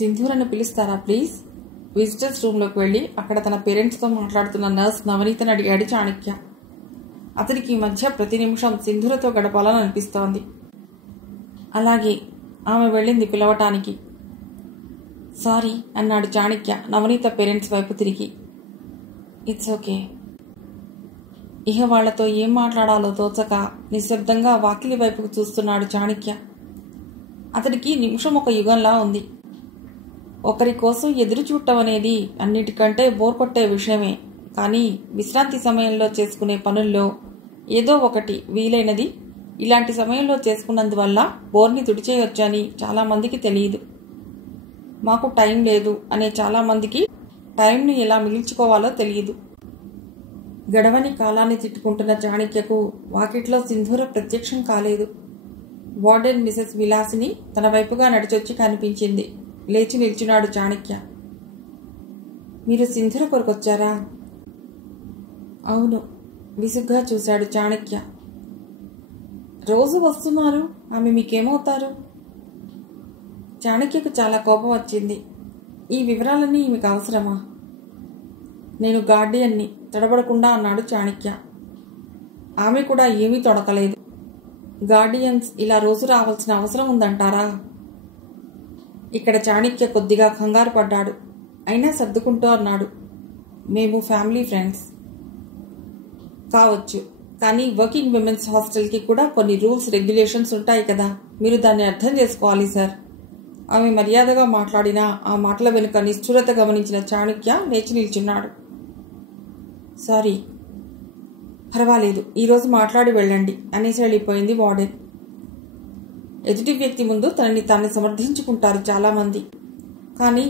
సింధూరను పిలుస్తారా please? Visitors రూమ్లోకి వెళ్ళి అక్కడ తన పేరెంట్స్తో మాట్లాడుతున్న నర్స్ నవనీతను అడిగాడు చాణక్య. అతనికి ఈ మధ్య ప్రతి నిమిషం సింధూరతో గడపాలని అనిపిస్తోంది. అలాగే, ఆమె వెళ్ళింది పిలవటానికి. సారీ అన్నాడు చాణక్య నవనీత పేరెంట్స్ వైపు తిరిగి. It's okay. ఇహ వాళ్లతో ఏం మాట్లాడాలో తోచక నిశ్శబ్దంగా వాకిలి వైపుకు చూస్తున్నాడు చాణక్య. అతడికి నిమిషం ఒక యుగంలా ఉంది. ఒకరి కోసం ఎదురు చూడటం అనేది అన్నిటికంటే బోర్ కొట్టే విషయమే. కానీ విశ్రాంతి సమయంలో చేసుకునే పనుల్లో ఏదో ఒకటి వీలైనది ఇలాంటి సమయంలో చేసుకున్నందువల్ల బోర్ని తుడిచేయొచ్చని చాలామందికి తెలియదు. మాకు టైం లేదు అనే చాలామందికి టైంని ఎలా మిగిల్చుకోవాలో తెలియదు. గడవని కాలాన్ని తిట్టుకుంటున్న చాణక్యకు వాకిట్లో సింధూర ప్రత్యక్షం కాలేదు. వార్డెన్ మిసెస్ విలాసిని తన వైపుగా నడిచొచ్చి కనిపించింది. లేచి నిల్చున్నాడు చాణక్య. మీరు సింధూర కొరకొచ్చారా? అవును, విసుగ్గా చూశాడు చాణక్య. రోజు వస్తున్నారు, ఆమె మీకేమవుతారు? చాణక్యకు చాలా కోపం వచ్చింది. ఈ వివరాలన్నీ ఈమెకు అవసరమా? నేను గార్డియన్ని, తడబడకుండా అన్నాడు చాణక్య. ఆమె కూడా ఏమీ తొడకలేదు. గార్డియన్స్ ఇలా రోజు రావాల్సిన అవసరం ఉందంటారా? ఇక్కడ చాణక్య కొద్దిగా కంగారు పడ్డాడు. అయినా సర్దుకుంటూ అన్నాడు, మేము ఫ్యామిలీ ఫ్రెండ్స్. కావచ్చు, కానీ వర్కింగ్ విమెన్స్ హాస్టల్కి కూడా కొన్ని రూల్స్ రెగ్యులేషన్స్ ఉంటాయి కదా, మీరు దాన్ని అర్థం చేసుకోవాలి సార్. ఆమె మర్యాదగా మాట్లాడినా ఆ మాటల వెనుక నిష్ఠురత గమనించిన చాణక్య లేచి నిల్చున్నాడు. సారీ, పర్వాలేదు, ఈరోజు మాట్లాడి వెళ్ళండి అనేసి వెళ్ళిపోయింది వార్డెన్. ఎదుటి వ్యక్తి ముందు తనని తాను సమర్థించుకుంటారు చాలామంది. కానీ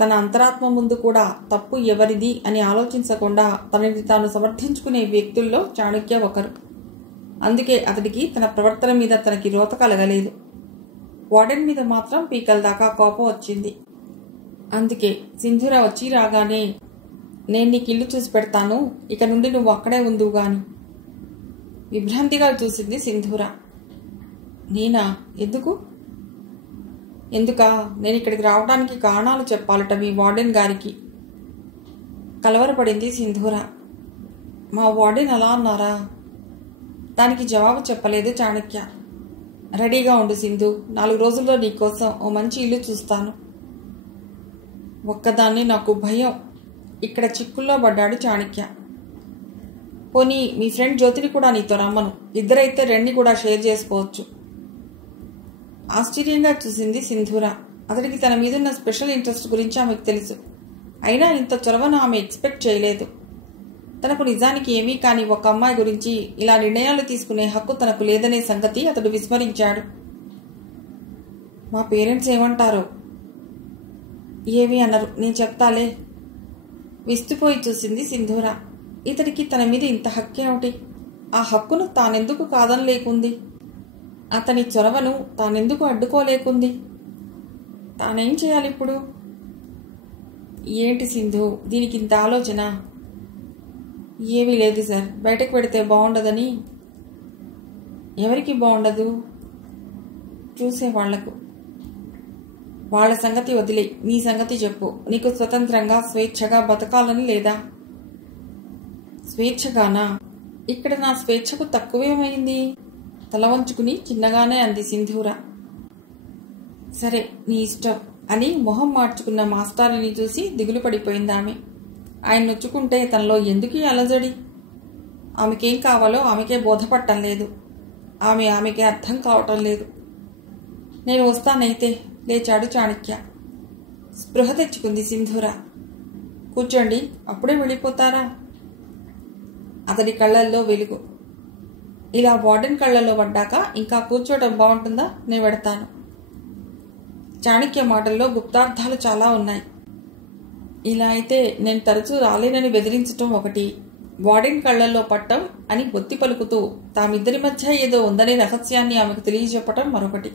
తన అంతరాత్మ ముందు కూడా తప్పు ఎవరిది అని ఆలోచించకుండా తనని తాను సమర్థించుకునే వ్యక్తుల్లో చాణక్య ఒకరు. అందుకే అతడికి తన ప్రవర్తన మీద తనకి రోత కలగలేదు. వార్డెన్ మీద మాత్రం పీకల దాకా కోపం వచ్చింది. అందుకే సింధూర వచ్చి రాగానే, నేను నీకు ఇల్లు చూసి పెడతాను, ఇక నుండి నువ్వు అక్కడే ఉందువు గాని. విభ్రాంతిగా చూసింది సింధూర. నేనా? ఎందుకు? ఎందుకా? నేను ఇక్కడికి రావడానికి కారణాలు చెప్పాలట మీ వార్డెన్ గారికి. కలవరపడింది సింధూర. మా వార్డెన్ అలా అన్నారా? దానికి జవాబు చెప్పలేదు చాణక్య. రెడీగా ఉండు సింధు, 4 రోజుల్లో నీకోసం ఓ మంచి ఇల్లు చూస్తాను. ఒక్కదాన్ని నాకు భయం. ఇక్కడ చిక్కుల్లో పడ్డాడు చాణక్య. పోనీ మీ ఫ్రెండ్ జ్యోతిని కూడా నీతో రమ్మను, ఇద్దరైతే రెండిని కూడా షేర్ చేసుకోవచ్చు. ఆశ్చర్యంగా చూసింది సింధూర. అతడికి తన మీదున్న స్పెషల్ ఇంట్రెస్ట్ గురించి ఆమెకు తెలుసు. అయినా ఇంత చొరవను ఆమె ఎక్స్పెక్ట్ చేయలేదు. తనకు నిజానికి ఏమీ కాని ఒక అమ్మాయి గురించి ఇలా నిర్ణయాలు తీసుకునే హక్కు తనకు లేదనే సంగతి అతడు విస్మరించాడు. మా పేరెంట్స్ ఏమంటారో? ఏమీ అనరు, నేను చెప్తాలే. విస్తుపోయి చూసింది సింధూర. ఇతడికి తన మీద ఇంత హక్కేమిటి? ఆ హక్కును తానెందుకు కాదనలేకుంది? అతని చొరవను తానెందుకు అడ్డుకోలేకుంది? తానేం చేయాలి ఇప్పుడు? ఏంటి సింధు, దీనికి ఇంత ఆలోచన? ఏమీ లేదు సార్, బయటకు పెడితే బాగుండదని. ఎవరికి బాగుండదు? చూసేవాళ్లకు. వాళ్ల సంగతి వదిలే, నీ సంగతి చెప్పు. నీకు స్వతంత్రంగా స్వేచ్ఛగా బతకాలని లేదా? స్వేచ్ఛగానా? ఇక్కడ నా స్వేచ్ఛకు తక్కువేమైంది? తల వంచుకుని చిన్నగానే అంది సింధూర. సరే, నీ ఇష్టం అని మొహం మార్చుకున్న మాస్టారుని చూసి దిగులు పడిపోయింది ఆమె. ఆయన నొచ్చుకుంటే తనలో ఎందుకు అలజడి? ఆమెకేం కావాలో ఆమెకే బోధపట్టం లేదు. ఆమెకే అర్థం కావటం లేదు. నేను వస్తానైతే, లేచాడు చాణక్య. స్పృహ తెచ్చుకుంది సింధూర. కూర్చోండి, అప్పుడే వెళ్ళిపోతారా? అతడి కళ్ళల్లో వెలుగు. ఇలా వార్డెన్ కళ్ళల్లో పడ్డాక ఇంకా కూర్చోవడం బాగుంటుందా? నేను పెడతాను. చాణక్య మాటల్లో గుప్తార్థాలు చాలా ఉన్నాయి. ఇలా అయితే నేను తరచూ రాలేనని బెదిరించటం ఒకటి, వార్డెన్ కళ్లల్లో పట్టం అని బొత్తి పలుకుతూ తామిద్దరి మధ్య ఏదో ఉందనే రహస్యాన్ని ఆమెకు తెలియజెప్పటం మరొకటి.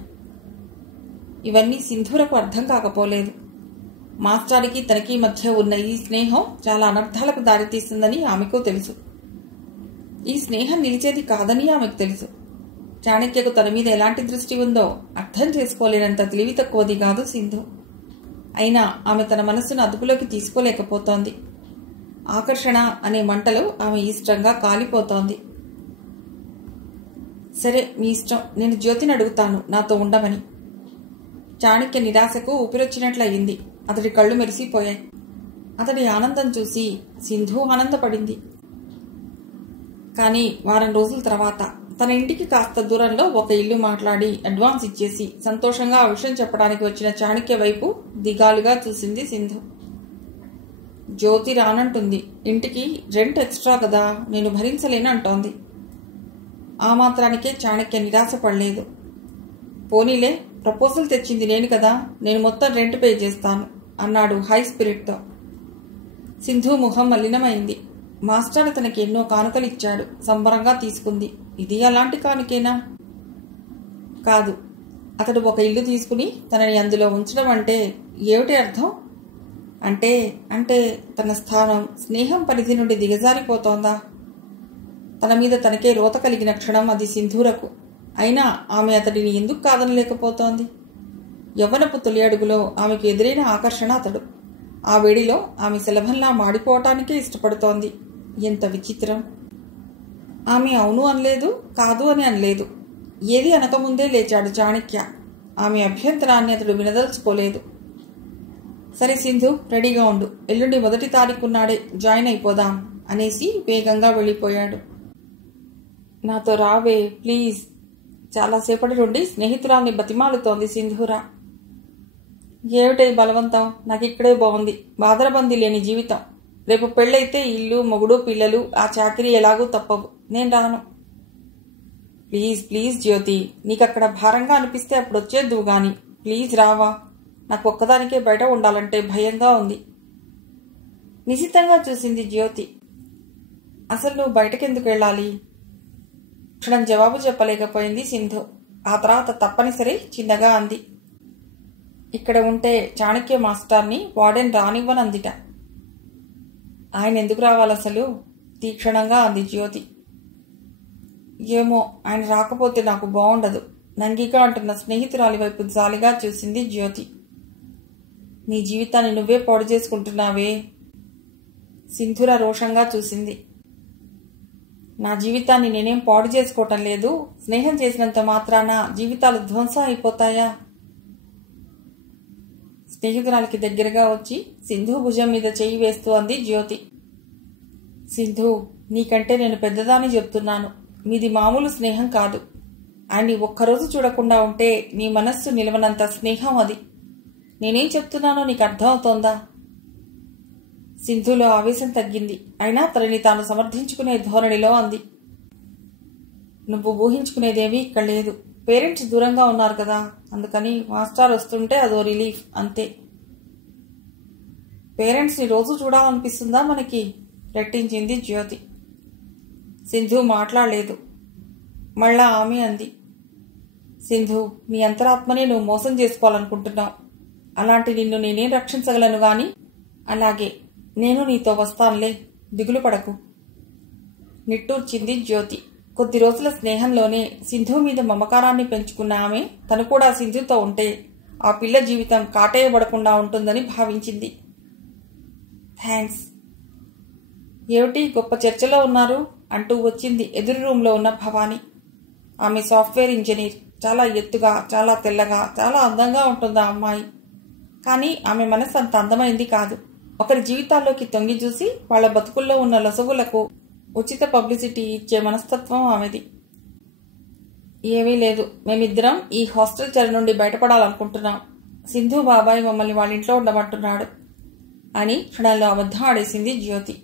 ఇవన్నీ సింధూరకు అర్థం కాకపోలేదు. మాస్టారికి తనకి మధ్య ఉన్న ఈ స్నేహం చాలా అనర్థాలకు దారితీస్తుందని ఆమెకు తెలుసు. ఈ స్నేహం నిలిచేది కాదని ఆమెకు తెలుసు. చాణక్యకు తన మీద ఎలాంటి దృష్టి ఉందో అర్థం చేసుకోలేనంత తెలివి తక్కువది కాదు సింధు. అయినా ఆమె తన మనస్సును అదుపులోకి తీసుకోలేకపోతోంది. ఆకర్షణ అనే మంటలో ఆమె ఇష్టంగా కాలిపోతోంది. సరే, మీ ఇష్టం. నేను జ్యోతిని అడుగుతాను నాతో ఉండమని. చాణక్య నిరాశకు ఊపిరొచ్చినట్లయింది. అతడి కళ్ళు మెరిసిపోయాయి. అతడి ఆనందం చూసి సింధు ఆనందపడింది. కానీ వారం రోజుల తర్వాత తన ఇంటికి కాస్త దూరంలో ఒక ఇల్లు మాట్లాడి అడ్వాన్స్ ఇచ్చేసి సంతోషంగా ఆ విషయం చెప్పడానికి వచ్చిన చాణక్య వైపు దిగాలుగా చూసింది సింధు. జ్యోతి రానంటుంది. ఇంటికి రెంట్ ఎక్స్ట్రా కదా, నేను భరించలేను అంటోంది. ఆ మాత్రానికే చాణక్య నిరాశపడలేదు. పోనీలే, ప్రపోజల్ తెచ్చింది నేను కదా, నేను మొత్తం రెంట్ పే చేస్తాను అన్నాడు హై స్పిరిట్తో. సింధు ముఖం మలినమైంది. మాస్టర్ అతనికి ఎన్నో కానుకలు ఇచ్చాడు. సంబరంగా తీసుకుంది. ఇది అలాంటి కానుకేనా? కాదు. అతడు ఒక ఇల్లు తీసుకుని తనని అందులో ఉంచడం అంటే ఏమిటి అర్థం? అంటే అంటే తన స్థానం స్నేహం పరిధి నుండి దిగజారిపోతోందా? తన మీద తనకే రోత కలిగిన క్షణం అది సింధూరకు. అయినా ఆమె అతడిని ఎందుకు కాదనలేకపోతోంది? యవ్వనపు తొలి అడుగులో ఆమెకు ఎదురైన ఆకర్షణ అతడు. ఆ వేడిలో ఆమె సులభంలా మాడిపోవటానికే ఇష్టపడుతోంది. ఎంత విచిత్రం! ఆమె అవును అనలేదు, కాదు అని అనలేదు. ఏది అనకముందే లేచాడు చాణక్య. ఆమె అభ్యంతరాన్ని అతడు వినదలుచుకోలేదు. సరే సింధు, రెడీగా ఉండు. ఎల్లుండి 1వ తారీఖునాడే జాయిన్ అయిపోదాం అనేసి వేగంగా వెళ్ళిపోయాడు. నాతో రావే ప్లీజ్. చాలాసేపటి నుండి స్నేహితురాల్ని బతిమాలుతోంది సింధూరా. ఏమిటై బలవంతం? నాకు ఇక్కడే బాగుంది. బాదరబందీ లేని జీవితం. రేపు పెళ్ళైతే ఇల్లు, మొగుడు, పిల్లలు, ఆ చాకరీ ఎలాగూ తప్పవు. నేను రాను. ప్లీజ్ ప్లీజ్ జ్యోతి, నీకక్కడ భారంగా అనిపిస్తే అప్పుడు వచ్చేద్దువు గాని ప్లీజ్ రావా. నాకు ఒక్కదానికే బయట ఉండాలంటే భయంగా ఉంది. నిశితంగా చూసింది జ్యోతి. అసలు నువ్వు బయటకెందుకు వెళ్ళాలి? క్షణం జవాబు చెప్పలేకపోయింది సింధు. ఆ తర్వాత తప్పనిసరి చిన్నగా అంది. ఇక్కడ ఉంటే చాణక్య మాస్టర్ని వార్డెన్ రానివ్వనందిట. ఆయన ఎందుకు రావాలసలు? తీక్షణంగా అంది జ్యోతి. ఏమో, ఆయన రాకపోతే నాకు బాగుండదు. నంగిగా అంటున్న స్నేహితురాలి వైపు జాలిగా చూసింది జ్యోతి. నీ జీవితాన్ని నువ్వే పాడు చేసుకుంటున్నావే. సింధుర రోషంగా చూసింది. నా జీవితాన్ని నేనేం పాడు చేసుకోవటం లేదు. స్నేహం చేసినంత మాత్రాన జీవితాలు ధ్వంసం అయిపోతాయా? స్నేహితురాలికి దగ్గరగా వచ్చి సింధు భుజం మీద చెయ్యి వేస్తూ అంది జ్యోతి. సింధు, నీకంటే నేను పెద్దదాన్ని చెప్తున్నాను. మీది మామూలు స్నేహం కాదు. ఆయన్ని ఒక్కరోజు చూడకుండా ఉంటే నీ మనస్సు నిలవనంత స్నేహం అది. నేనేం చెప్తున్నానో నీకు అర్థమవుతోందా? సింధులో ఆవేశం తగ్గింది. అయినా తనని తాను సమర్థించుకునే ధోరణిలో అంది. నువ్వు ఊహించుకునేదేమీ ఇక్కడ లేదు. పేరెంట్స్ దూరంగా ఉన్నారు కదా, అందుకని మాస్టర్ వస్తుంటే అదో రిలీఫ్ అంతే. పేరెంట్స్ని రోజు చూడాలనిపిస్తుందా మనకి? రెట్టించింది జ్యోతి. సింధు మాట్లాడలేదు. మళ్ళా ఆమె అంది. సింధు, నీ అంతరాత్మనే నువ్వు మోసం చేసుకోవాలనుకుంటున్నావు. అలాంటి నిన్ను నేనేం రక్షించగలను గాని? అలాగే నేను నీతో వస్తానులే, దిగులు పడకు. నిట్టూర్చింది జ్యోతి. కొద్ది రోజుల స్నేహంలోనే సింధు మీద మమకారాన్ని పెంచుకున్న ఆమె తను కూడా సింధుతో ఉంటే ఆ పిల్ల జీవితం కాటేయబడకుండా ఉంటుందని భావించింది. థ్యాంక్స్. ఏమిటి గొప్ప చర్చలో ఉన్నారు అంటూ వచ్చింది ఎదురు రూంలో ఉన్న భవాని. ఆమె సాఫ్ట్వేర్ ఇంజనీర్. చాలా ఎత్తుగా, చాలా తెల్లగా, చాలా అందంగా ఉంటుంది ఆ అమ్మాయి. కానీ ఆమె మనసు అంత అందమైంది కాదు. ఒకరి జీవితాల్లోకి తొంగి చూసి వాళ్ల బతుకుల్లో ఉన్న లొసగులకు ఉచిత పబ్లిసిటీ ఇచ్చే మనస్తత్వం ఆమెది. ఏమీ లేదు, మేమిద్దరం ఈ హాస్టల్ చెర నుండి బయటపడాలనుకుంటున్నాం. సింధు బాబాయ్ మమ్మల్ని వాళ్ళ ఇంట్లో ఉండమంటున్నాడు అని క్షణంలో అబద్ధం ఆడేసింది జ్యోతి.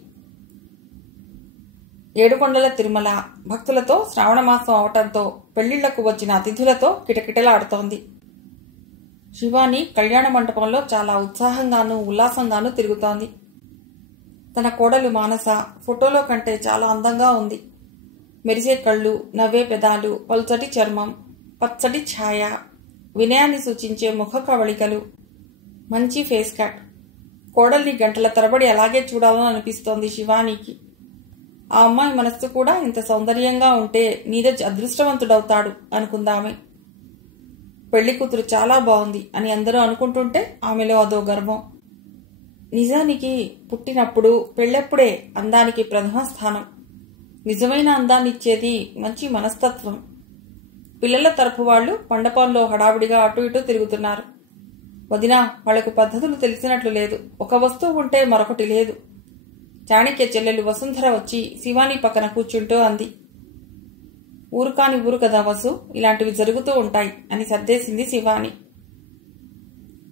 ఏడుకొండల తిరుమల భక్తులతో శ్రావణమాసం అవటంతో పెళ్లిళ్లకు వచ్చిన అతిథులతో కిటకిటలాడుతోంది. శివాని కళ్యాణ మంటపంలో చాలా ఉత్సాహంగానూ ఉల్లాసంగానూ తిరుగుతోంది. తన కోడలు మానస ఫోటోలో కంటే చాలా అందంగా ఉంది. మెరిసే కళ్ళు, నవ్వే పెదాలు, పల్చటి చర్మం, పచ్చటి ఛాయ, వినయాన్ని సూచించే ముఖ కవళికలు, మంచి ఫేస్ కట్. కోడల్ని గంటల తరబడి అలాగే చూడాలని అనిపిస్తోంది శివానీకి. ఆ అమ్మాయి మనస్సు కూడా ఇంత సౌందర్యంగా ఉంటే నీరజ్ అదృష్టవంతుడవుతాడు అనుకుందామే. పెళ్లి కూతురు చాలా బాగుంది అని అందరూ అనుకుంటుంటే ఆమెలో అదో గర్వం. నిజానికి పుట్టినప్పుడు పెళ్ళప్పుడే అందానికి ప్రథమ స్థానం. నిజమైన అందాన్ని ఇచ్చేది మంచి మనస్తత్వం. పిల్లల తరపు వాళ్ళు మండపంలో హడావిడిగా అటు ఇటు తిరుగుతున్నారు. వదినా, వాళ్లకు పద్ధతులు తెలిసినట్లు లేదు. ఒక వస్తువు ఉంటే మరొకటి లేదు. చాణక్య చెల్లెలు వసుంధర వచ్చి శివాని పక్కన కూర్చుంటూ అంది. ఊరు కాని ఊరు కదా వసు, ఇలాంటివి జరుగుతూ ఉంటాయి అని సర్దేసింది శివాని.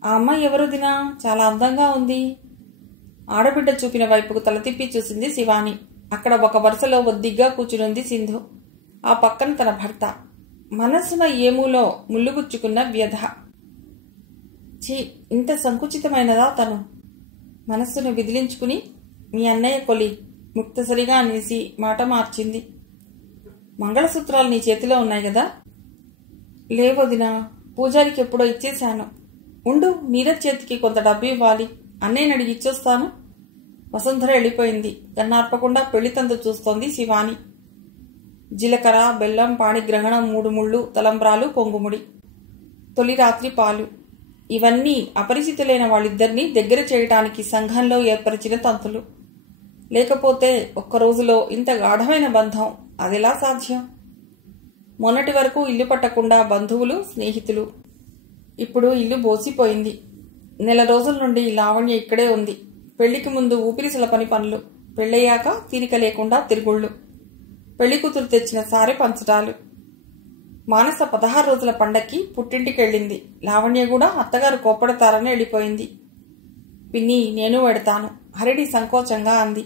ఆ అమ్మాయి ఎవరు దినా? చాలా అందంగా ఉంది. ఆడబిడ్డ చూపిన వైపుకు తల తిప్పి చూసింది శివాని. అక్కడ ఒక వరుసలో ఒద్దిగ్గా కూర్చునుంది సింధు. ఆ పక్కన తన భర్త. మనస్సున ఏమూలో ముళ్ళుగుచ్చుకున్న వ్యధ. ఛీ, ఇంత సంకుచితమైనదా తను? మనస్సును విదిలించుకుని మీ అన్నయ్య కొలి ముక్తసరిగా అనేసి మాట మార్చింది. మంగళసూత్రాలు నీ చేతిలో ఉన్నాయి కదా? లేవదినా, పూజారికి ఎప్పుడో ఇచ్చేశాను. ఉండు, నీరజ్ చేతికి కొంత డబ్బు ఇవ్వాలి. అన్నయ్యని అడిగి ఇచ్చొస్తాను. వసుంధర వెళ్ళిపోయింది. కన్నార్పకుండా పెళ్లితందు చూస్తోంది శివాని. జీలకర్ర, బెల్లం, పాణిగ్రహణం, 3 ముళ్ళు, తలంబ్రాలు, పొంగుముడి, తొలి రాత్రి పాలు, ఇవన్నీ అపరిచితులైన వాళ్ళిద్దరినీ దగ్గర చేయటానికి సంఘంలో ఏర్పరిచిన తంతులు. లేకపోతే ఒక్కరోజులో ఇంత గాఢమైన బంధం అదెలా సాధ్యం? మొన్నటి వరకు ఇల్లు పట్టకుండా బంధువులు, స్నేహితులు. ఇప్పుడు ఇల్లు బోసిపోయింది. నెల రోజుల నుండి లావణ్య ఇక్కడే ఉంది. పెళ్లికి ముందు ఊపిరి సులపని పనులు, పెళ్ళయ్యాక తీరిక లేకుండా తిరుగుళ్ళు, పెళ్లి కూతురు తెచ్చిన సారె పంచటాలు. మానస 16 రోజుల పండక్కి పుట్టింటికెళ్ళింది. లావణ్య కూడా అత్తగారు కోప్పడతారని వెళ్ళిపోయింది. పిన్ని, నేను వెడతాను, హరిణి సంకోచంగా అంది.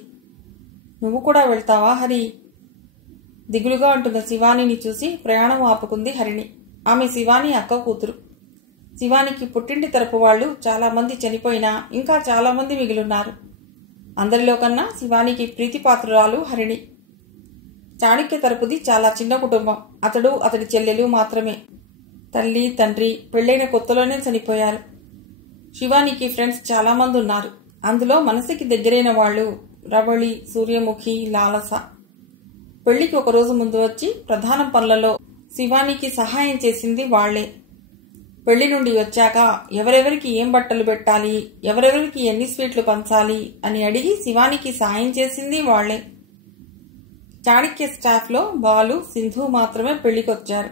నువ్వు కూడా వెళ్తావా హరి? దిగులుగా అంటున్న శివానిని చూసి ప్రయాణం ఆపుకుంది హరిణి. ఆమె శివాని అక్క కూతురు. శివానికి పుట్టింటి తరపు వాళ్ళు చాలామంది చనిపోయినా ఇంకా చాలామంది మిగిలిన్నారు. అందరిలో కన్నా శివానికి ప్రీతిపాత్రురాలు హరిణి. చాణక్య తరపుది చాలా చిన్న కుటుంబం. అతడు, అతడి చెల్లెలు మాత్రమే. తల్లి, తండ్రి పెళ్లైన కొత్తలోనే చనిపోయారు. శివానికి ఫ్రెండ్స్ చాలామంది ఉన్నారు. అందులో మనసుకి దగ్గరైన వాళ్ళు రవళి, సూర్యముఖి, లాలస. పెళ్లికి ఒకరోజు ముందు వచ్చి ప్రధాన పనులలో శివానికి సహాయం చేసింది వాళ్లే. పెళ్లి నుండి వచ్చాక ఎవరెవరికి ఏం బట్టలు పెట్టాలి, ఎవరెవరికి ఎన్ని స్వీట్లు పంచాలి అని అడిగి శివానికి సాయం చేసింది వాళ్లే. చాణక్య స్టాఫ్లో బాలు, సింధు మాత్రమే పెళ్లికొచ్చారు.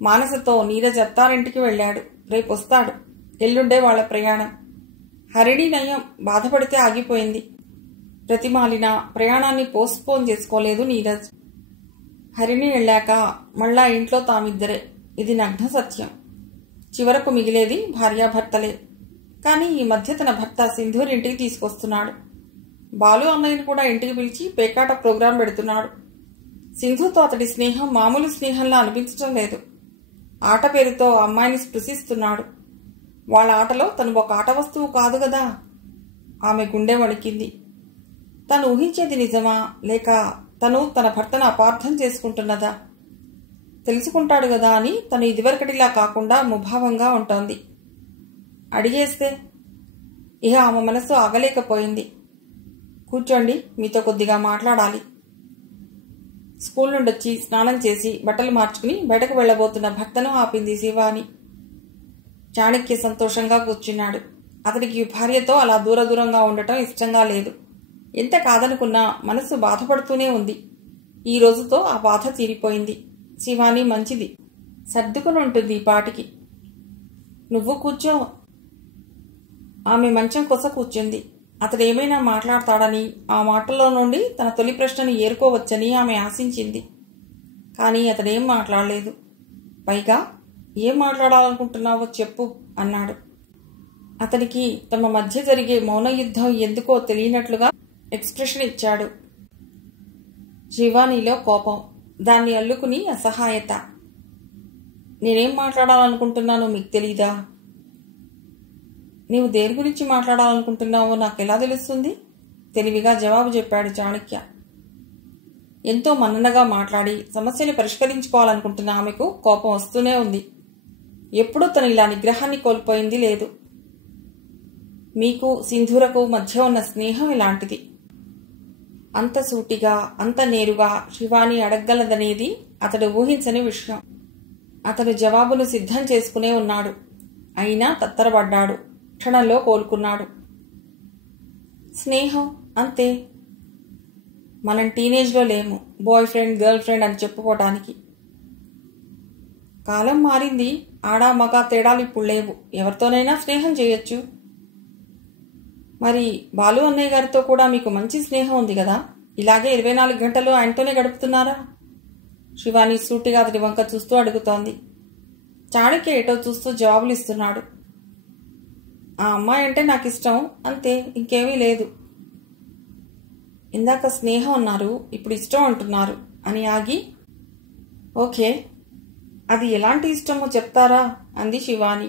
మానసతో నీరజ్ అత్తారింటికి వెళ్లాడు. రేపొస్తాడు. ఎల్లుండే వాళ్ల ప్రయాణం. హరిణి నయం, బాధపడితే ఆగిపోయింది. ప్రతిమాలిన ప్రయాణాన్ని పోస్ట్పోన్ చేసుకోలేదు నీరజ్. హరిణి వెళ్ళాక మళ్ళా ఇంట్లో తామిద్దరే. ఇది నగ్న సత్యం. చివరకు మిగిలేది భార్యాభర్తలే. కానీ ఈ మధ్య తన భర్త సింధూరింటికి తీసుకొస్తున్నాడు. బాలు అన్నయ్యను కూడా ఇంటికి పిలిచి పేకాట ప్రోగ్రాం పెడుతున్నాడు. సింధుతో అతడి స్నేహం మామూలు స్నేహంలా అనిపించడం లేదు. ఆట పేరుతో అమ్మాయిని స్పృశిస్తున్నాడు. వాళ్ళ ఆటలో తను ఒక ఆట వస్తువు కాదు కదా. ఆమె గుండె వణికింది. తను ఊహించేది నిజమా, లేక తను తన భర్తను అపార్థం చేసుకుంటున్నదా? తెలుసుకుంటాడు కదా అని తను ఇదివరకటిలా కాకుండా ముభావంగా ఉంటోంది. అడిగేస్తే ఇహ ఆమె మనసు ఆగలేకపోయింది. కూర్చోండి, మీతో కొద్దిగా మాట్లాడాలి. స్కూల్ నుండొచ్చి స్నానం చేసి బట్టలు మార్చుకుని బయటకు వెళ్లబోతున్న భర్తను ఆపింది శివాని. చాణక్య సంతోషంగా కూర్చున్నాడు. అతడికి భార్యతో అలా దూరంగా ఉండటం ఇష్టంగా లేదు. ఎంత కాదనుకున్నా మనసు బాధపడుతూనే ఉంది. ఈ రోజుతో ఆ బాధ తీరిపోయింది. శివాని మంచిది, సర్దుకుని ఉంటుంది ఈ పాటికి. నువ్వు కూర్చో. ఆమె మంచం కొస కూర్చుంది. అతడేమైనా మాట్లాడతాడని, ఆ మాటల్లో నుండి తన తొలి ప్రశ్నను ఏరుకోవచ్చని ఆమె ఆశించింది. కానీ అతడేం మాట్లాడలేదు. పైగా ఏం మాట్లాడాలనుకుంటున్నావో చెప్పు అన్నాడు. అతనికి తమ మధ్య జరిగే మౌన యుద్ధం ఎందుకో తెలియనట్లుగా ఎక్స్ప్రెషన్ ఇచ్చాడు. శివానీలో కోపం, దాన్ని అల్లుకుని అసహాయత. నేనేం మాట్లాడాలనుకుంటున్నానో మీకు తెలీదా? నీవు దేని గురించి మాట్లాడాలనుకుంటున్నావో నాకెలా తెలుస్తుంది? తెలివిగా జవాబు చెప్పాడు చాణక్య. ఎంతో మన్ననగా మాట్లాడి సమస్యను పరిష్కరించుకోవాలనుకుంటున్న ఆమెకు కోపం వస్తూనే ఉంది. ఎప్పుడూ తను ఇలా నిగ్రహాన్ని కోల్పోయింది లేదు. మీకు సింధూరకు మధ్య ఉన్న స్నేహం ఇలాంటిది. అంత సూటిగా, అంత నేరుగా శివాని అడగగలదనేది అతడు ఊహించని విషయం. అతను జవాబును సిద్ధం చేసుకునే ఉన్నాడు. అయినా తత్తరపడ్డాడు. క్షణంలో కోలుకున్నాడు. స్నేహం అంతే. మనం టీనేజ్లో లేము బాయ్ ఫ్రెండ్ గర్ల్ ఫ్రెండ్ అని చెప్పుకోవటానికి. కాలం మారింది. ఆడా మగ తేడాలు ఇప్పుడు లేవు. ఎవరితోనైనా స్నేహం చేయొచ్చు. మరి బాలు అన్నయ్య గారితో కూడా మీకు మంచి స్నేహం ఉంది కదా, ఇలాగే 24 గంటలు ఆయనతోనే గడుపుతున్నారా? శివాని సూటిగా అతడి వంక చూస్తూ అడుగుతోంది. చాణక్య ఏటో చూస్తూ జవాబులు ఇస్తున్నాడు. ఆ అమ్మాయి అంటే నాకు ఇష్టం, అంతే, ఇంకేమీ లేదు. ఇందాక స్నేహం అన్నారు, ఇప్పుడు ఇష్టం అంటున్నారు అని ఆగి, ఓకే, అది ఎలాంటి ఇష్టమో చెప్తారా అంది శివాని.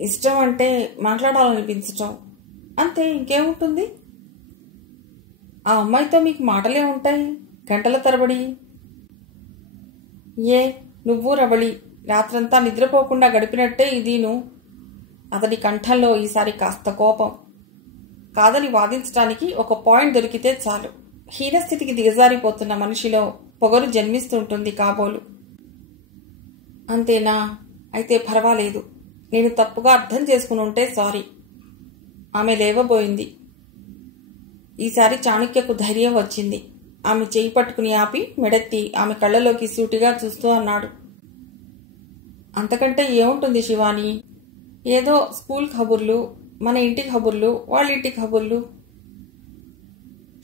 ఇష్టం అంటే మాట్లాడాలనిపించటం, అంతే, ఇంకేముంటుంది. ఆ అమ్మాయితో మీకు మాటలే ఉంటాయి గంటల తరబడి. ఏ నువ్వు రబళి రాత్రంతా నిద్రపోకుండా గడిపినట్టే ఇదీను. అతడి కంఠంలో ఈసారి కాస్త కోపం. కాదని వాదించడానికి ఒక పాయింట్ దొరికితే చాలు. హీనస్థితికి దిగజారిపోతున్న మనిషిలో పొగరు జన్మిస్తుంటుంది కాబోలు. అంతేనా? అయితే పర్వాలేదు. నేను తప్పుగా అర్థం చేసుకుని ఉంటే సారీ. ఆమె లేవబోయింది. ఈసారి చాణక్యకు ధైర్యం వచ్చింది. ఆమె చేయి పట్టుకుని ఆపి మెడెత్తి ఆమె కళ్ళలోకి సూటిగా చూస్తూ అన్నాడు. అంతకంటే ఏముంటుంది శివాని? ఏదో స్కూల్ కబుర్లు, మన ఇంటి కబుర్లు, వాళ్ళ ఇంటి కబుర్లు.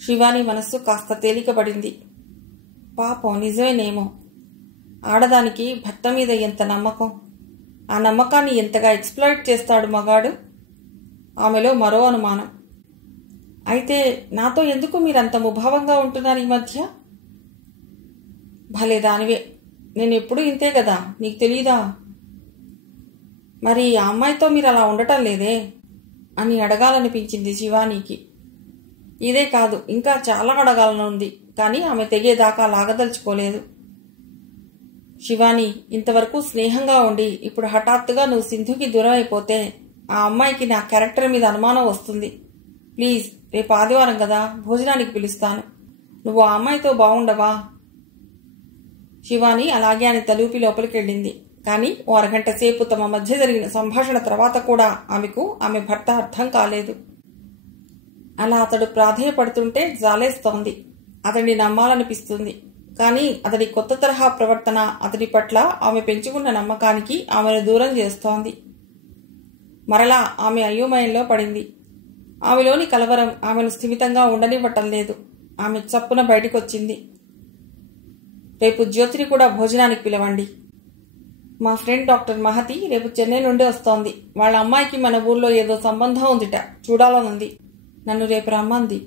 శివాని మనస్సు కాస్త తేలికపడింది. పాపం, నిజమేనేమో. ఆడదానికి భర్త మీద ఎంత నమ్మకం. ఆ నమ్మకాన్ని ఎంతగా ఎక్స్‌ప్లాయిట్ చేస్తాడు మగాడు. ఆమెలో మరో అనుమానం. అయితే నాతో ఎందుకు మీరంత ముభావంగా ఉంటున్నారు ఈ మధ్య? భలే దానివే. నేను ఎప్పుడూ ఇంతే కదా, నీకు తెలీదా? మరి ఆ అమ్మాయితో మీరు అలా ఉండటం లేదే అని అడగాలనిపించింది శివానీకి. ఇదే కాదు, ఇంకా చాలా అడగాలనుంది. కానీ ఆమె తెగేదాకా లాగదలుచుకోలేదు. శివాని, ఇంతవరకు స్నేహంగా ఉండి ఇప్పుడు హఠాత్తుగా నువ్వు సింధుకి దూరం అయిపోతే ఆ అమ్మాయికి నా క్యారెక్టర్ మీద అనుమానం వస్తుంది. ప్లీజ్, రేపు ఆదివారం కదా, భోజనానికి పిలుస్తాను. నువ్వు ఆ అమ్మాయితో బాగుండవా? శివాని అలాగే అని తలూపి లోపలికెళ్ళింది. కానీ ఓ అరగంట సేపు తమ మధ్య జరిగిన సంభాషణ తర్వాత కూడా ఆమెకు ఆమె భర్త అర్థం కాలేదు. అలా అతడు ప్రాధేయపడుతుంటే జాలేస్తోంది. అతడిని నమ్మాలనిపిస్తుంది. కానీ అతడి కొత్త తరహా ప్రవర్తన అతడి పట్ల ఆమె పెంచుకున్న నమ్మకానికి ఆమెను దూరం చేస్తోంది. మరలా ఆమె అయోమయంలో పడింది. ఆమెలోని కలవరం ఆమెను స్థిమితంగా ఉండనివ్వటం లేదు. ఆమె చప్పున బయటికొచ్చింది. రేపు జ్యోతిని కూడా భోజనానికి పిలవండి. మా ఫ్రెండ్ డాక్టర్ మహతి రేపు చెన్నై నుండి వస్తోంది. వాళ్ళ అమ్మాయికి మన ఊర్లో ఏదో సంబంధం ఉందిట, చూడాలనుంది. నన్ను రేపు రమ్మంది.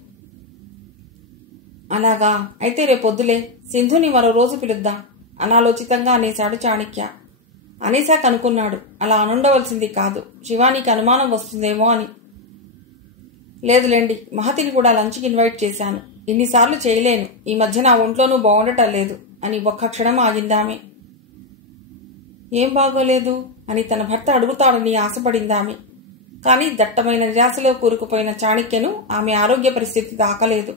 అలాగా, అయితే రేపొద్దులే. సింధుని మరో రోజు పిలుద్దాం అనాలోచితంగా అనేశాడు చాణక్య. అనేశాక అనుకున్నాడు, అలా అనుండవలసింది కాదు, శివానికి అనుమానం వస్తుందేమో అని. లేదులేండి, మహతిని కూడా లంచ్కి ఇన్వైట్ చేశాను. ఇన్నిసార్లు చేయలేను, ఈ మధ్య నా ఒంట్లోనూ బాగుండటం లేదు అని ఒక్క క్షణం ఆగిందామె. ఏం బాగోలేదు అని తన భర్త అడుగుతాడని ఆశపడిందామె. కానీ దట్టమైన నిరాశలో కూరుకుపోయిన చాణక్యను ఆమె ఆరోగ్య పరిస్థితి తాకలేదు.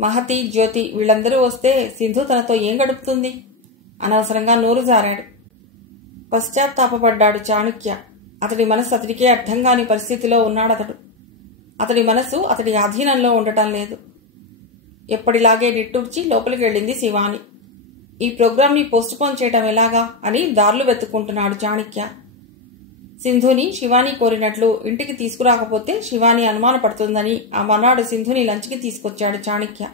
మహతి, జ్యోతి వీళ్ళందరూ వస్తే సింధు తనతో ఏం గడుపుతుంది? అనవసరంగా నోరు జారాడు. పశ్చాత్తాపడ్డాడు చాణక్య. అతడి మనసు అతడికే అర్థం కాని పరిస్థితిలో ఉన్నాడతడు. అతడి మనసు అతడి ఆధీనంలో ఉండటం లేదు. ఎప్పటిలాగే నిట్టూర్చి లోపలికి వెళ్ళింది శివాని. ఈ ప్రోగ్రాంని పోస్ట్పోన్ చేయటం ఎలాగా అని దారులు వెతుక్కుంటున్నాడు చాణక్య. సింధుని శివాని కోరినట్లు ఇంటికి తీసుకురాకపోతే శివాని అనుమానపడుతుందని ఆ మనాడు సింధుని లంచ్కి తీసుకొచ్చాడు చాణక్య.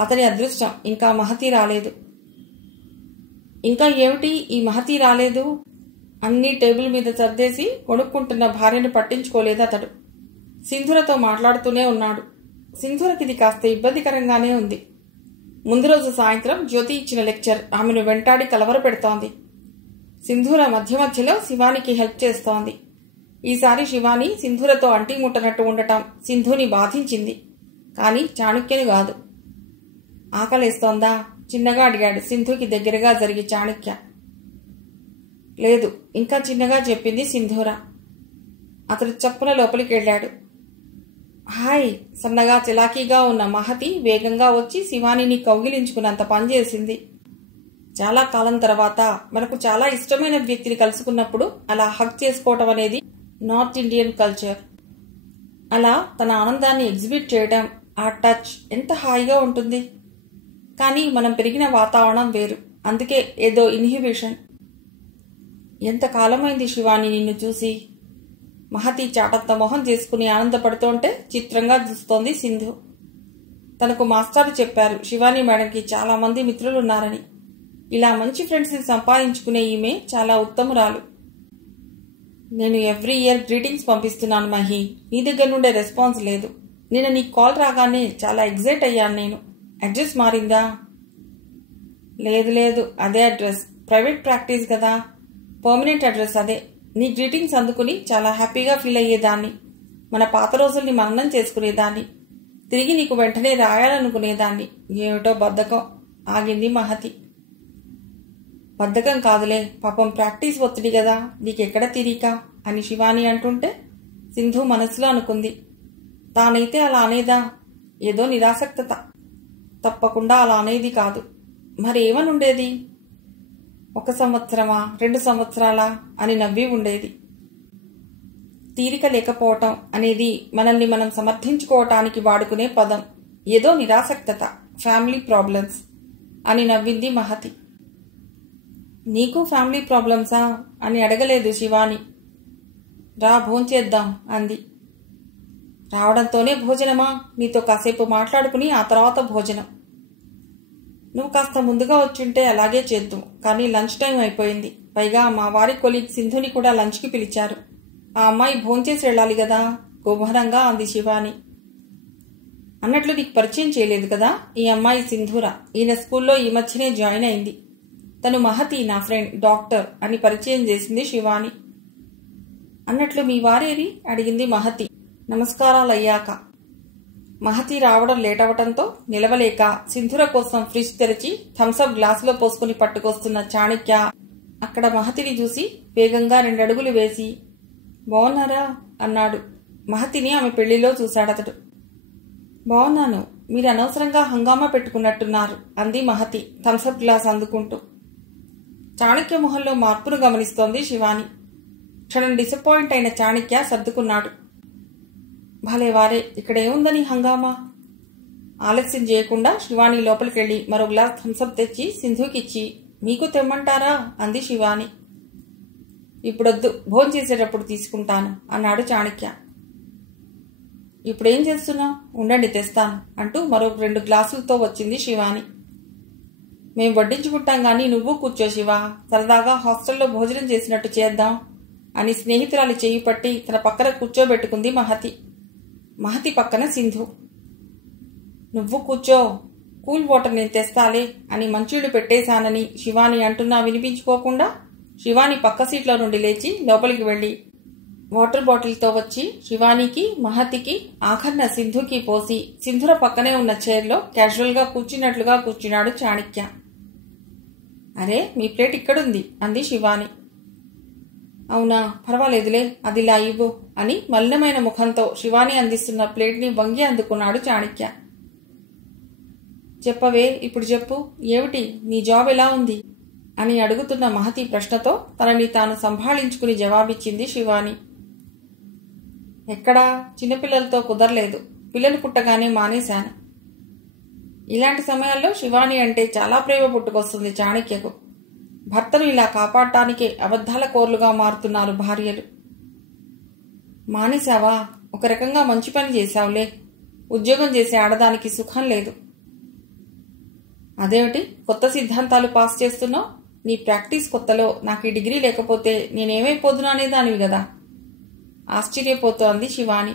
అతని అదృష్టం, ఇంకా మహతి రాలేదు. ఇంకా ఏమిటి ఈ మహతి రాలేదు? అన్నీ టేబుల్ మీద సర్దేసి కొనుక్కుంటున్న భార్యను పట్టించుకోలేదు అతడు. సింధులతో మాట్లాడుతూనే ఉన్నాడు. సింధులకిది కాస్త ఇబ్బందికరంగానే ఉంది. ముందు రోజు సాయంత్రం జ్యోతి ఇచ్చిన లెక్చర్ ఆమెను వెంటాడి కలవర పెడుతోంది. సింధూర మధ్య మధ్యలో శివానికి హెల్ప్ చేస్తోంది. ఈసారి శివాని సింధూరతో అంటి ముట్టనట్టు ఉండటం సింధుని బాధించింది. కానీ చాణక్యని కాదు. ఆకలేస్తోందా? చిన్నగా అడిగాడు సింధుకి దగ్గరగా జరిగి చాణక్య. లేదు, ఇంకా చిన్నగా చెప్పింది సింధూర. అతడు చప్పున లోపలికి వెళ్ళాడు. హాయ్, సన్నగా చిలాకీగా ఉన్న మహతి వేగంగా వచ్చి శివానిని కౌగిలించుకున్నంత పనిచేసింది. చాలా కాలం తర్వాత మనకు చాలా ఇష్టమైన వ్యక్తిని కలుసుకున్నప్పుడు అలా హగ్ చేసుకోవటం అనేది నార్త్ ఇండియన్ కల్చర్. అలా తన ఆనందాన్ని ఎగ్జిబిట్ చేయడం, ఆ టచ్ ఎంత హాయిగా ఉంటుంది. కానీ మనం పెరిగిన వాతావరణం వేరు, అందుకే ఏదో ఇన్హిబిషన్. ఎంతకాలమైంది శివాని నిన్ను చూసి. మహతి చాటంత మొహం చేసుకుని ఆనందపడుతుంటే చిత్రంగా చూస్తోంది సింధు. తనకు మాస్టారు చెప్పారు శివాని మేడంకి చాలా మంది మిత్రులున్నారని. ఇలా మంచి ఫ్రెండ్స్ని సంపాదించుకునే ఈమె చాలా ఉత్తమురాలు. నేను ఎవ్రీ ఇయర్ గ్రీటింగ్స్ పంపిస్తున్నాను మహి, నీ దగ్గర నుండే రెస్పాన్స్ లేదు. నిన్న నీ కాల్ రాగానే చాలా ఎగ్జైట్ అయ్యాను నేను. అడ్రస్ మారిందా? లేదు, అదే అడ్రస్. ప్రైవేట్ ప్రాక్టీస్ కదా, పర్మనెంట్ అడ్రస్ అదే. నీ గ్రీటింగ్స్ అందుకుని చాలా హ్యాపీగా ఫీల్ అయ్యేదాన్ని. మన పాత రోజుల్ని మననం చేసుకునేదాన్ని. తిరిగి నీకు వెంటనే రాయాలనుకునేదాన్ని. ఏమిటో బద్ధకం. ఆగింది మహతి. బద్ధకం కాదులే, పాపం ప్రాక్టీస్ ఒత్తిడి కదా, నీకెక్కడ తీరిక అని శివాని అంటుంటే సింధు మనసులో అనుకుంది. తానైతే అలా అనేదా? ఏదో నిరాసక్తత. తప్పకుండా అలా అనేది కాదు. మరి ఏమనుండేది? 1 సంవత్సరమా 2 సంవత్సరాలా అని నవ్వి ఉండేది. తీరిక లేకపోవటం అనేది మనల్ని మనం సమర్థించుకోవటానికి వాడుకునే పదం. ఏదో నిరాసక్తత, ఫ్యామిలీ ప్రాబ్లమ్స్ అని నవ్వింది మహతి. నీకు ఫ్యామిలీ ప్రాబ్లమ్సా అని అడగలేదు శివాని. రా భోంచేద్దాం అంది. రావడంతోనే భోజనమా? నీతో కాసేపు మాట్లాడుకుని ఆ తర్వాత భోజనం. నువ్వు కాస్త ముందుగా వచ్చుంటే అలాగే చేద్దాం, కానీ లంచ్ టైం అయిపోయింది. పైగా మా వారి కొలీగ్ సింధుని కూడా లంచ్కి పిలిచారు. ఆ అమ్మాయి భోంచేసి వెళ్ళాలి కదా, గుభరంగా అంది శివాని. అన్నట్లు నీకు పరిచయం చేయలేదు కదా, ఈ అమ్మాయి సింధూర. ఈయన స్కూల్లో ఈ మధ్యనే జాయిన్ అయింది. తను మహతి, నా ఫ్రెండ్ డాక్టర్ అని పరిచయం చేసింది శివాని. అన్నట్లు మీ వారేరి అడిగింది మహతి నమస్కారాలయ్యాక. మహతి రావడం లేట్ అవటంతో నిలవలేక సింధూర కోసం ఫ్రిడ్జ్ తెరిచి థమ్సప్ గ్లాసులో పోసుకుని పట్టుకొస్తున్న చాణక్య అక్కడ మహతిని చూసి వేగంగా 2 అడుగులు వేసి బాగున్నారా అన్నాడు. మహతిని ఆమె పెళ్లిలో చూశాడతడు. బాగున్నాను, మీరు అనవసరంగా హంగామా పెట్టుకున్నట్టున్నారు అంది మహతి థమ్సప్ గ్లాస్ అందుకుంటూ. చాణక్య మొహంలో మార్పును గమనిస్తోంది శివాని. క్షణం డిసప్పాయింట్ అయిన చాణక్య సర్దుకున్నాడు. భలే వారే, ఇక్కడేముందని హంగామా? ఆలస్యం చేయకుండా శివాని లోపలికెళ్లి మరో గ్లాస్ థమ్సప్ తెచ్చి సింధుకిచ్చి మీకు తెమ్మంటారా అంది శివాని. ఇప్పుడొద్దు, భోంచేసేటప్పుడు తీసుకుంటాను అన్నాడు చాణక్య. ఇప్పుడేం చేస్తున్నావు? ఉండండి తెస్తాను అంటూ మరో 2 గ్లాసులతో వచ్చింది శివాని. మేం వడ్డించుకుంటాం గాని నువ్వు కూర్చో శివ, సరదాగా హాస్టల్లో భోజనం చేసినట్టు చేద్దాం అని స్నేహితురాలి చేయి పట్టి తన పక్కన కూర్చోబెట్టుకుంది మహతి. మహతి పక్కన సింధు. నువ్వు కూర్చో, కూల్ వాటర్ నేను తెస్తాలే అని మంచీళ్లు పెట్టేశానని శివాని అంటున్నా వినిపించుకోకుండా శివాని పక్క సీట్లో నుండి లేచి లోపలికి వెళ్లి వాటర్ బాటిల్తో వచ్చి శివానికి, మహతికి, ఆఖర్న సింధుకి పోసి సింధుర పక్కనే ఉన్న చైర్లో క్యాజువల్గా కూర్చున్నట్లుగా కూర్చున్నాడు చాణక్య. అరే, మీ ప్లేట్ ఇక్కడుంది అంది శివాని. అవునా, పర్వాలేదులే, అదిలా ఇవ్వు అని మలినమైన ముఖంతో శివాని అందిస్తున్న ప్లేట్ని వంగి అందుకున్నాడు చాణక్య. చెప్పవే, ఇప్పుడు చెప్పు, ఏమిటి నీ జాబ్ ఎలా ఉంది అని అడుగుతున్న మహతి ప్రశ్నతో తనని తాను సంభాళించుకుని జవాబిచ్చింది శివాని. ఎక్కడా, చిన్నపిల్లలతో కుదరలేదు, పిల్లలు పుట్టగానే మానేశాను. ఇలాంటి సమయాల్లో శివాని అంటే చాలా ప్రేమ పుట్టుకొస్తుంది చాణక్యకు. భర్తను ఇలా కాపాడటానికే అబద్ధాల కోర్లుగా మారుతున్నారు భార్యలు. మానేశావా? ఒక రకంగా మంచి పని చేశావులే. ఉద్యోగం చేసే ఆడదానికి సుఖం లేదు. అదేమిటి కొత్త సిద్ధాంతాలు పాస్ చేస్తున్నావు? నీ ప్రాక్టీస్ కొత్తలో నాకు ఈ డిగ్రీ లేకపోతే నేనేమైపోదునా అనేదానివి కదా. ఆశ్చర్యపోతోంది శివాని.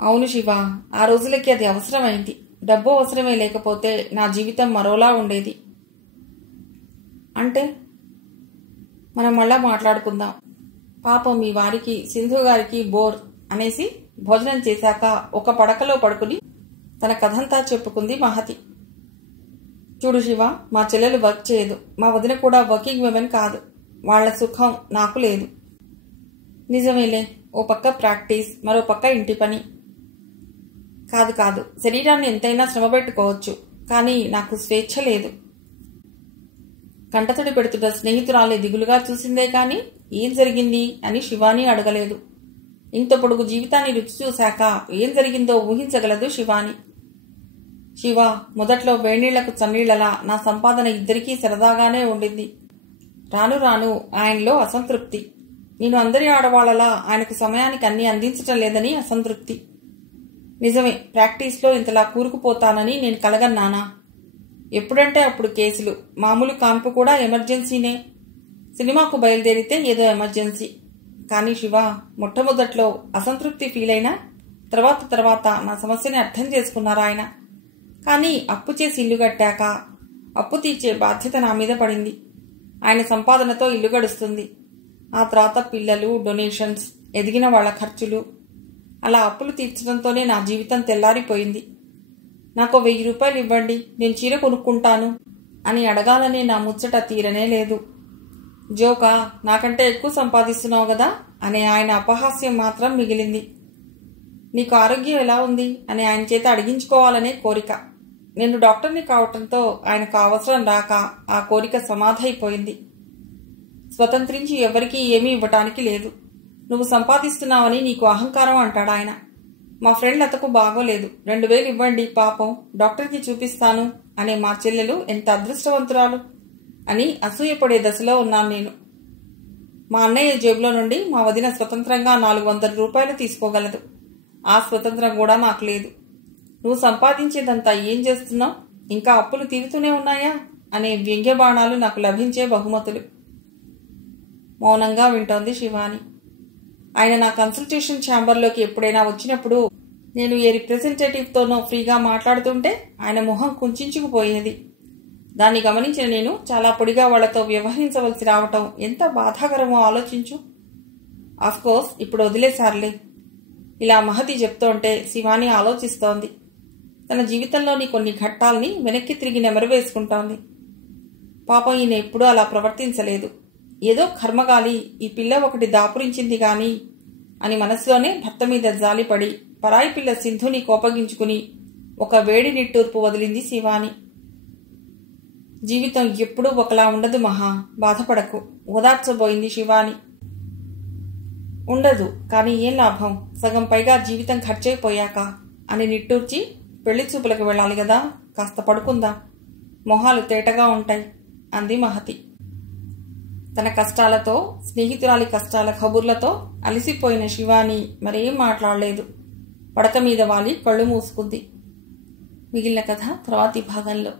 అవును శివ, ఆ రోజులకి అది అవసరమైంది. డబ్బు అవసరమే లేకపోతే నా జీవితం మరోలా ఉండేది. అంటే మనం మళ్ళా మాట్లాడుకుందాం. పాపం మీ వారికి, సింధు గారికి బోర్ అనేసి భోజనం చేశాక ఒక పడకలో పడుకుని తన కథంతా చెప్పుకుంది మహతి. చూడు శివ, మా చెల్లెలు వర్క్ చేయదు, మా వదిన కూడా వర్కింగ్ విమెన్ కాదు. వాళ్ల సుఖం నాకు లేదు. నిజమేలే, ఓ పక్క ప్రాక్టీస్, మరో పక్క ఇంటి పని. కాదు, శరీరాన్ని ఎంతైనా శ్రమ పెట్టుకోవచ్చు, కానీ నాకు స్వేచ్ఛ లేదు. కంటతడి పెడుతున్న స్నేహితురాల్ని దిగులుగా చూసిందే కాని ఏం జరిగింది అని శివాని అడగలేదు. ఇంత పొడుగు జీవితాన్ని రుచి చూశాక ఏం జరిగిందో ఊహించగలదు శివాని. శివ, మొదట్లో వేణీళ్లకు చన్నీళ్లలా నా సంపాదన ఇద్దరికీ సరదాగానే ఉండింది. రాను రాను ఆయనలో అసంతృప్తి. నేను అందరి ఆడవాళ్లలా ఆయనకు సమయానికి అన్ని అందించటం లేదని అసంతృప్తి. నిజమే, ప్రాక్టీస్లో ఇంతలా కూరుకుపోతానని నేను కలగన్నానా? ఎప్పుడంటే అప్పుడు కేసులు, మామూలు కాన్పు కూడా ఎమర్జెన్సీనే. సినిమాకు బయలుదేరితే ఏదో ఎమర్జెన్సీ. కానీ శివ, మొట్టమొదట్లో అసంతృప్తి ఫీల్ అయినా తర్వాత నా సమస్యని అర్థం చేసుకున్నారు ఆయన. కానీ అప్పు చేసి ఇల్లు కట్టాక అప్పు తీర్చే బాధ్యత నా మీద పడింది. ఆయన సంపాదనతో ఇల్లు గడుస్తుంది. ఆ తర్వాత పిల్లలు, డొనేషన్స్, ఎదిగిన వాళ్ల ఖర్చులు, అలా అప్పులు తీర్చడంతోనే నా జీవితం తెల్లారిపోయింది. నాకు 1000 రూపాయలు ఇవ్వండి, నేను చీర కొనుక్కుంటాను అని అడగాలనే నా ముచ్చట తీరనే లేదు. జోకా, నాకంటే ఎక్కువ సంపాదిస్తున్నావు కదా అనే ఆయన అపహాస్యం మాత్రం మిగిలింది. నీకు ఆరోగ్యం ఎలా ఉంది అని ఆయన చేత అడిగించుకోవాలనే కోరిక. నేను డాక్టర్ని కావటంతో ఆయనకు అవసరం రాక ఆ కోరిక సమాధైపోయింది. స్వతంత్రించి ఎవరికీ ఏమీ ఇవ్వటానికి లేదు. నువ్వు సంపాదిస్తున్నావని నీకు అహంకారం అంటాడు ఆయన. మా ఫ్రెండ్ లతకు బాగోలేదు, 2000 ఇవ్వండి పాపం, డాక్టర్కి చూపిస్తాను అనే మా చెల్లెలు ఎంత అదృష్టవంతురాలు అని అసూయపడే దశలో ఉన్నాను నేను. మా అన్నయ్య జేబులో నుండి మా వదిన స్వతంత్రంగా 400 రూపాయలు తీసుకోగలదు. ఆ స్వతంత్రం కూడా నాకు లేదు. నువ్వు సంపాదించేదంతా ఏం చేస్తున్నావు, ఇంకా అప్పులు తీరుతూనే ఉన్నాయా అనే వ్యంగ్యబాణాలు నాకు లభించే బహుమతులు. మౌనంగా వింటోంది శివాని. ఆయన నా కన్సల్టేషన్ ఛాంబర్లోకి ఎప్పుడైనా వచ్చినప్పుడు నేను ఏ రిప్రజెంటేటివ్తోనో ఫ్రీగా మాట్లాడుతుంటే ఆయన మొహం కుంచుకుపోయేది. దాన్ని గమనించిన నేను చాలా పొడిగా వాళ్లతో వ్యవహరించవలసి రావటం ఎంత బాధాకరమో ఆలోచించు. ఆఫ్కోర్స్ ఇప్పుడు వదిలేశారులే. ఇలా మహతి చెప్తోంటే శివాని ఆలోచిస్తోంది. తన జీవితంలోని కొన్ని ఘట్టాల్ని వెనక్కి తిరిగి నెమరవేసుకుంటోంది. పాపం ఈయన ఎప్పుడూ అలా ప్రవర్తించలేదు. ఏదో కర్మగాలి ఈ పిల్ల ఒకటి దాపురించింది గాని అని మనసులోనే భర్త మీద జాలిపడి పరాయి పిల్ల సింధుని కోపగించుకుని ఒక వేడి నిట్టూర్పు వదిలింది శివాని. జీవితం ఎప్పుడూ ఒకలా ఉండదు మహా, బాధపడకు, ఓదార్చబోయింది శివాని. ఉండదు, కానీ ఏం లాభం, సగం పైగా జీవితం ఖర్చయిపోయాక అని నిట్టూర్చి పెళ్లి చూపులకు వెళ్ళాలి కదా, కాస్త పడుకుందాం, మొహాలు తేటగా ఉంటాయి అంది మహతి. తన కష్టాలతో, స్నేహితురాలి కష్టాల కబుర్లతో అలిసిపోయిన శివాని మరేం మాట్లాడలేదు. పడక మీద వాలి కళ్ళు మూసుకుంది. మిగిలిన కథ తర్వాతి భాగంలో.